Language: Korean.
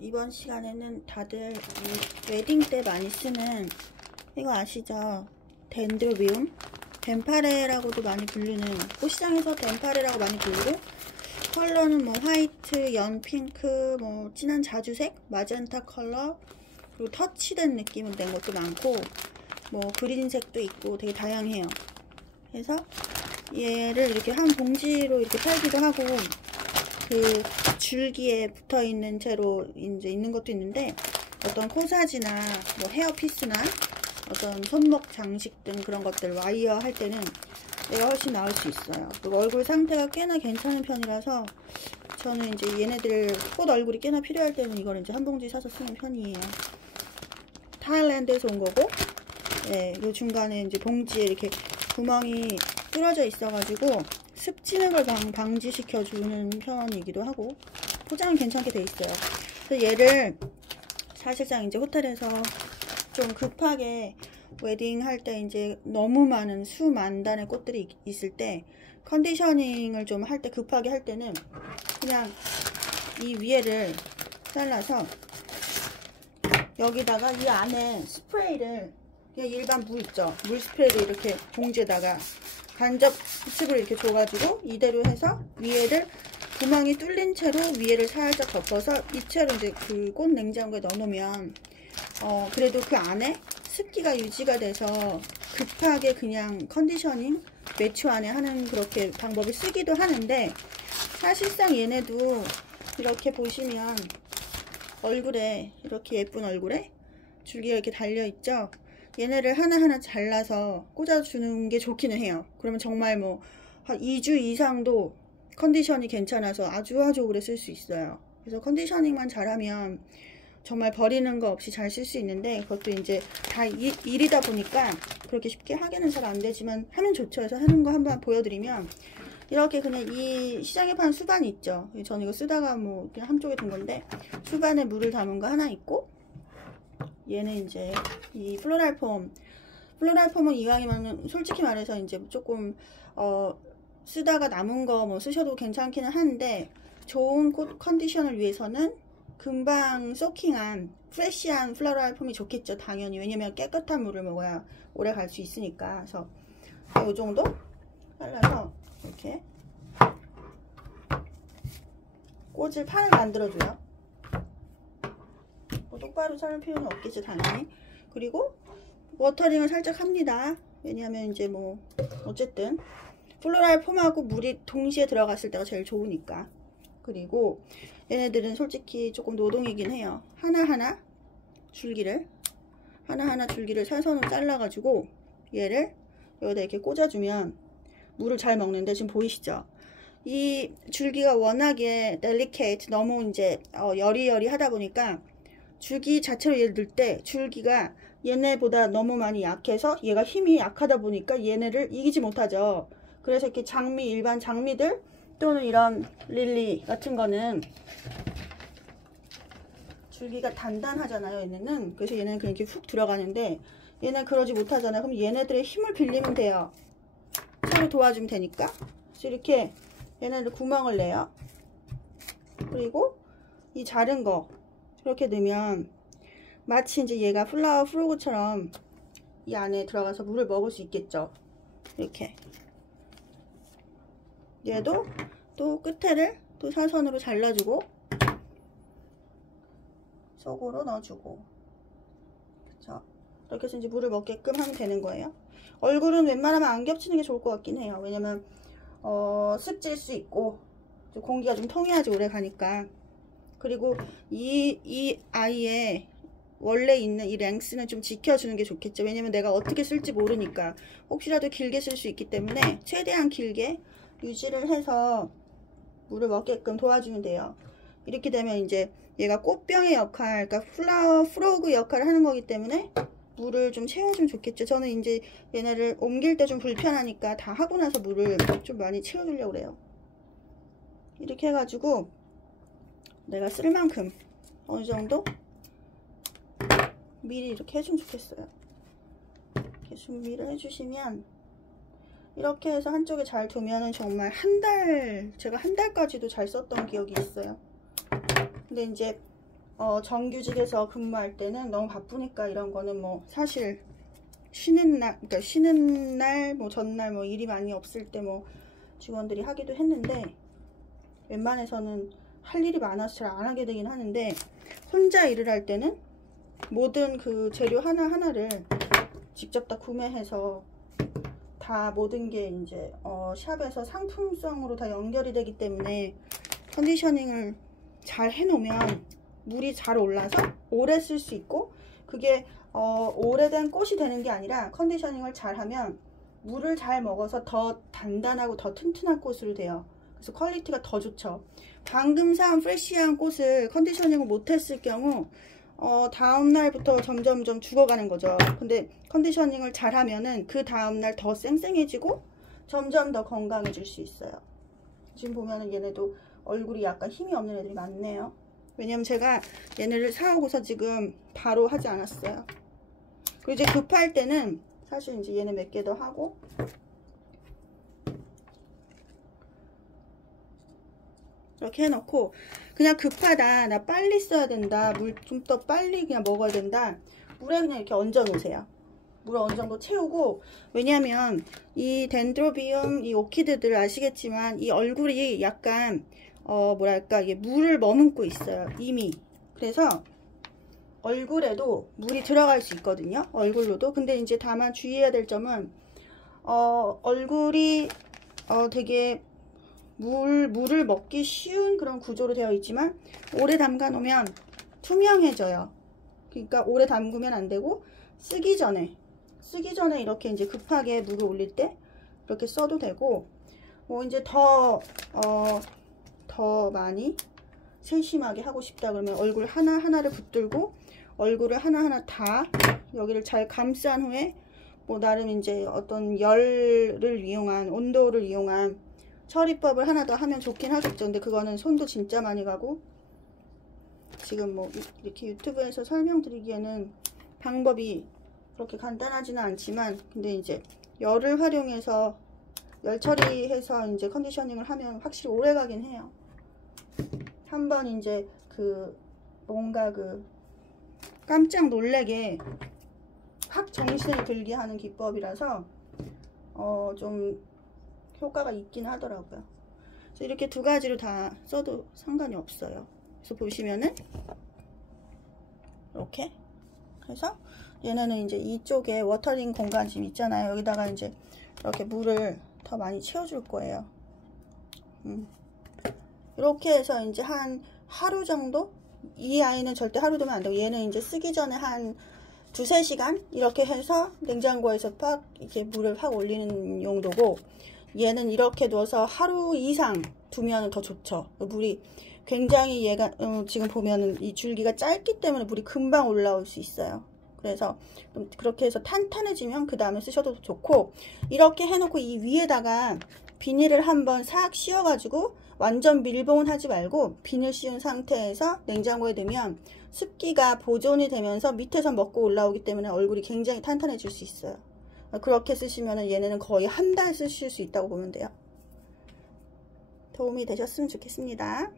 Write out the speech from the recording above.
이번 시간에는 다들 이 웨딩 때 많이 쓰는 이거 아시죠? 덴드로비움? 덴파레라고도 많이 부르는, 꽃시장에서 덴파레라고 많이 부르고, 컬러는 뭐 화이트, 연핑크, 뭐 진한 자주색, 마젠타 컬러, 그리고 터치된 느낌은 된 것도 많고, 뭐 그린색도 있고 되게 다양해요. 그래서 얘를 이렇게 한 봉지로 이렇게 팔기도 하고, 그 줄기에 붙어 있는 채로 이제 있는 것도 있는데, 어떤 코사지나 뭐 헤어피스나 어떤 손목 장식 등 그런 것들 와이어 할 때는 얘가 훨씬 나을 수 있어요. 그리고 얼굴 상태가 꽤나 괜찮은 편이라서 저는 이제 얘네들 꽃 얼굴이 꽤나 필요할 때는 이걸 이제 한 봉지 사서 쓰는 편이에요. 타일랜드에서 온 거고, 네, 요 중간에 이제 봉지에 이렇게 구멍이 뚫어져 있어가지고 습지는 걸 방지시켜주는 편이기도 하고, 포장은 괜찮게 돼 있어요. 그래서 얘를 사실상 이제 호텔에서 좀 급하게 웨딩 할 때 이제 너무 많은 수만 단의 꽃들이 있을 때 컨디셔닝을 좀 할 때 급하게 할 때는 그냥 이 위에를 잘라서 여기다가 이 안에 스프레이를, 그냥 일반 물 있죠, 물 스프레이를 이렇게 봉지에다가 간접식으로 이렇게 줘가지고 이대로 해서 위에를 구멍이 뚫린 채로 위에를 살짝 덮어서 이 채로 이제 그 꽃 냉장고에 넣어놓으면 그래도 그 안에 습기가 유지가 돼서 급하게 그냥 컨디셔닝 몇 초 안에 하는 그렇게 방법을 쓰기도 하는데, 사실상 얘네도 이렇게 보시면 얼굴에 이렇게 예쁜 얼굴에 줄기가 이렇게 달려있죠. 얘네를 하나하나 잘라서 꽂아주는 게 좋기는 해요. 그러면 정말 뭐 한 2주 이상도 컨디션이 괜찮아서 아주 오래 쓸 수 있어요. 그래서 컨디셔닝만 잘하면 정말 버리는 거 없이 잘 쓸 수 있는데, 그것도 이제 다 일이다 보니까 그렇게 쉽게 하기는 잘 안 되지만 하면 좋죠. 그래서 하는 거 한번 보여드리면, 이렇게 그냥 이 시장에 파는 수반 있죠. 저는 이거 쓰다가 뭐 그냥 한쪽에 둔 건데, 수반에 물을 담은 거 하나 있고, 얘는 이제 이 플로랄폼은 이왕이면 솔직히 말해서 이제 조금 쓰다가 남은 거 뭐 쓰셔도 괜찮기는 한데, 좋은 꽃 컨디션을 위해서는 금방 소킹한 프레시한 플로랄폼이 좋겠죠, 당연히. 왜냐면 깨끗한 물을 먹어야 오래 갈 수 있으니까. 그래서 이 정도 잘라서 이렇게 꽃을 판을 만들어줘요. 뭐 똑바로 자를 필요는 없겠죠, 당연히. 그리고 워터링을 살짝 합니다. 왜냐하면 이제 뭐 어쨌든 플로랄폼하고 물이 동시에 들어갔을 때가 제일 좋으니까. 그리고 얘네들은 솔직히 조금 노동이긴 해요. 하나하나 줄기를 사선으로 잘라가지고 얘를 여기다 이렇게 꽂아주면 물을 잘 먹는데, 지금 보이시죠? 이 줄기가 워낙에 델리케이트, 너무 이제 여리여리 하다 보니까 줄기 자체로 얘를 넣을 때 줄기가 얘네보다 너무 많이 약해서 얘가 힘이 약하다 보니까 얘네를 이기지 못하죠. 그래서 이렇게 장미, 일반 장미들 또는 이런 릴리 같은 거는 줄기가 단단하잖아요, 얘네는. 그래서 얘네는 그냥 이렇게 훅 들어가는데, 얘는 그러지 못하잖아요. 그럼 얘네들의 힘을 빌리면 돼요. 서로 도와주면 되니까. 그래서 이렇게 얘네들 구멍을 내요. 그리고 이 자른 거 이렇게 넣으면 마치 이제 얘가 플라워 프로그처럼 이 안에 들어가서 물을 먹을 수 있겠죠. 이렇게 얘도 또 끝에를 또 사선으로 잘라주고 속으로 넣어주고, 그쵸? 이렇게 해서 이제 물을 먹게끔 하면 되는 거예요. 얼굴은 웬만하면 안 겹치는 게 좋을 것 같긴 해요. 왜냐면 습질 수 있고 공기가 좀 통해야지 오래 가니까. 그리고 이 아이의 원래 있는 이 랭스는 좀 지켜주는 게 좋겠죠. 왜냐면 내가 어떻게 쓸지 모르니까 혹시라도 길게 쓸 수 있기 때문에 최대한 길게 유지를 해서 물을 먹게끔 도와주면 돼요. 이렇게 되면 이제 얘가 꽃병의 역할, 그러니까 플라워 프로그 역할을 하는 거기 때문에 물을 좀 채워주면 좋겠죠. 저는 이제 얘네를 옮길 때 좀 불편하니까 다 하고 나서 물을 좀 많이 채워주려고 그래요. 이렇게 해가지고 내가 쓸 만큼 어느 정도 미리 이렇게 해주면 좋겠어요. 이렇게 준비를 해주시면, 이렇게 해서 한쪽에 잘 두면은 정말 제가 한 달까지도 잘 썼던 기억이 있어요. 근데 이제 정규직에서 근무할 때는 너무 바쁘니까 이런 거는 뭐 사실 쉬는 날, 그러니까 쉬는 날, 뭐 전날 뭐 일이 많이 없을 때 뭐 직원들이 하기도 했는데, 웬만해서는 할 일이 많아서 잘 안 하게 되긴 하는데, 혼자 일을 할 때는 모든 그 재료 하나하나를 직접 다 구매해서 다 모든 게 이제 샵에서 상품성으로 다 연결이 되기 때문에 컨디셔닝을 잘 해놓으면 물이 잘 올라서 오래 쓸 수 있고, 그게 오래된 꽃이 되는 게 아니라 컨디셔닝을 잘 하면 물을 잘 먹어서 더 단단하고 더 튼튼한 꽃으로 돼요. 그래서 퀄리티가 더 좋죠. 방금 산 프레쉬한 꽃을 컨디셔닝을 못했을 경우 다음날부터 점점점 죽어가는 거죠. 근데 컨디셔닝을 잘 하면은 그 다음날 더 쌩쌩해지고 점점 더 건강해질 수 있어요. 지금 보면은 얘네도 얼굴이 약간 힘이 없는 애들이 많네요. 왜냐면 제가 얘네를 사오고서 지금 바로 하지 않았어요. 그리고 이제 급할 때는 사실 이제 얘네 몇 개 더 하고, 이렇게 해놓고 그냥 급하다, 나 빨리 써야 된다, 물 좀 더 빨리 그냥 먹어야 된다, 물에 그냥 이렇게 얹어 놓으세요. 물 어느 정도 채우고, 왜냐면 이 덴드로비움, 이 오키드들 아시겠지만 이 얼굴이 약간 뭐랄까, 이게 물을 머금고 있어요, 이미. 그래서 얼굴에도 물이 들어갈 수 있거든요, 얼굴로도. 근데 이제 다만 주의해야 될 점은 얼굴이 되게 물을 먹기 쉬운 그런 구조로 되어 있지만 오래 담가 놓으면 투명해져요. 그러니까 오래 담그면 안 되고, 쓰기 전에 이렇게 이제 급하게 물을 올릴 때 이렇게 써도 되고, 뭐 이제 더 많이 세심하게 하고 싶다 그러면 얼굴 하나하나를 붙들고 얼굴을 하나하나 다 여기를 잘 감싼 후에 뭐 나름 이제 어떤 열을 이용한, 온도를 이용한 처리법을 하나 더 하면 좋긴 하겠죠. 근데 그거는 손도 진짜 많이 가고, 지금 뭐 이렇게 유튜브에서 설명드리기에는 방법이 그렇게 간단하지는 않지만, 근데 이제 열을 활용해서 열 처리해서 이제 컨디셔닝을 하면 확실히 오래 가긴 해요. 한번 이제 그 뭔가 그 깜짝 놀래게 확 정신을 들게 하는 기법이라서 좀 효과가 있긴 하더라고요. 그래서 이렇게 두 가지로 다 써도 상관이 없어요. 그래서 보시면은 이렇게 해서 얘네는 이제 이쪽에 워터링 공간 지금 있잖아요. 여기다가 이제 이렇게 물을 더 많이 채워줄 거예요. 이렇게 해서 이제 한 하루 정도, 이 아이는 절대 하루 두면 안 되고 얘는 이제 쓰기 전에 한 2~3시간 이렇게 해서 냉장고에서 팍 이렇게 물을 확 올리는 용도고, 얘는 이렇게 둬서 하루 이상 두면 더 좋죠. 물이 굉장히 얘가 지금 보면은 이 줄기가 짧기 때문에 물이 금방 올라올 수 있어요. 그래서 그렇게 해서 탄탄해지면 그 다음에 쓰셔도 좋고, 이렇게 해놓고 이 위에다가 비닐을 한번 싹 씌워가지고 완전 밀봉은 하지 말고 비닐 씌운 상태에서 냉장고에 두면 습기가 보존이 되면서 밑에서 먹고 올라오기 때문에 얼굴이 굉장히 탄탄해질 수 있어요. 그렇게 쓰시면 얘네는 거의 한 달 쓰실 수 있다고 보면 돼요. 도움이 되셨으면 좋겠습니다.